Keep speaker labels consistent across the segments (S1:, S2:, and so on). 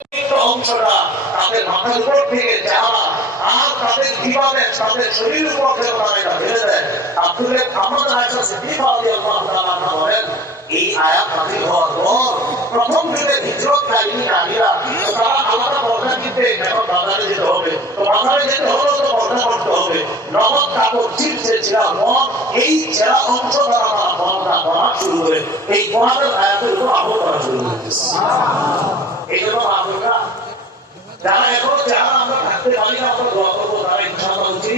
S1: অংশটা তাদের মাথার উপর থেকে যাওয়া আর তাদের বিবাদে তাদের শরীরের উপর থেকে তারা এটা ফেলে দেয়। আব্দুল আমাদের আয়সা সিদ্দিক রাদিয়াল্লাহু তাআলা বলেন, এই জন্য আমরা যারা এখন যারা আমরা থাকতে পারি না আমরা দোয়া করব তারা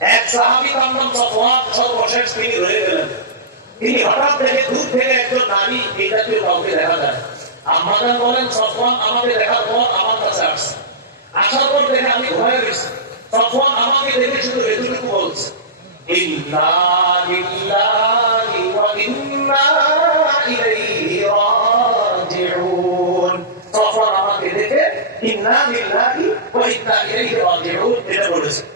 S1: এক সাহাবী তার নাম সফওয়ান সর্বশেষ তিনি রয়ে গেলেন। তিনি হঠাৎ দেখে দূর থেকে একজন নারী এই জাতীয় কাউকে দেখা যায়। আমাদের বলেন, সফওয়ান আমাকে দেখার পর আমার কাছে আসছে। আসার পর দেখে আমি ভয়ে গেছি। সফওয়ান আমাকে দেখে শুধু এতটুকু বলছে আমাকে দেখে ইন্না লিল্লাহি ওয়া ইন্না ইলাইহি রাজিউন, এটা বলেছে।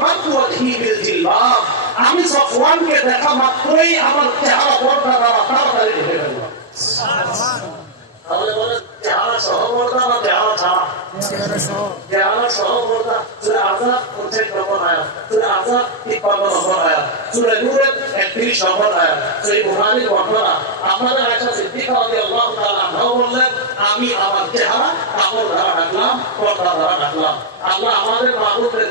S1: আমি সফওয়ানকে দেখা মাত্রই আমার চেহারা পর্দা দ্বারা তাড়াতাড়ি ঢেকে গেল তাহলে বলে চেহারা সহ পর্দা না চেহারা ছাড়া? চেহারা সহ। পর্দা সূরা আযাব 29 নম্বর আয়াত সূরা আযাব 53 নম্বর আয়াত সূরা নূরের 31 নম্বর আয়াত সহিহ বুখারীর বর্ণনা। আপনাদের আয়েশা সিদ্দিকা রাদিয়াল্লাহু তাআলা আনহা বললেন আমি আমার চেহারা কাপড় দ্বারা ঢাকলাম পর্দা দ্বারা ঢাকলাম। আল্লাহ আমাদের মাহবুবদেরকে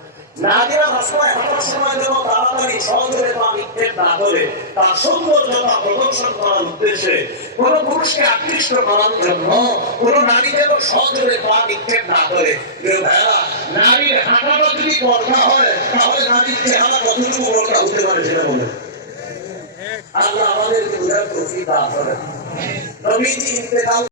S1: নারীরা রাস্তায় হাঁটার সময় যেন তাড়াতাড়ি সজোরে পা নিক্ষেপ না করে তার সৌন্দর্যতা প্রদর্শন করার উদ্দেশ্যে কোন পুরুষকে আকৃষ্ট করার জন্য নবীজি ইন্তেকাল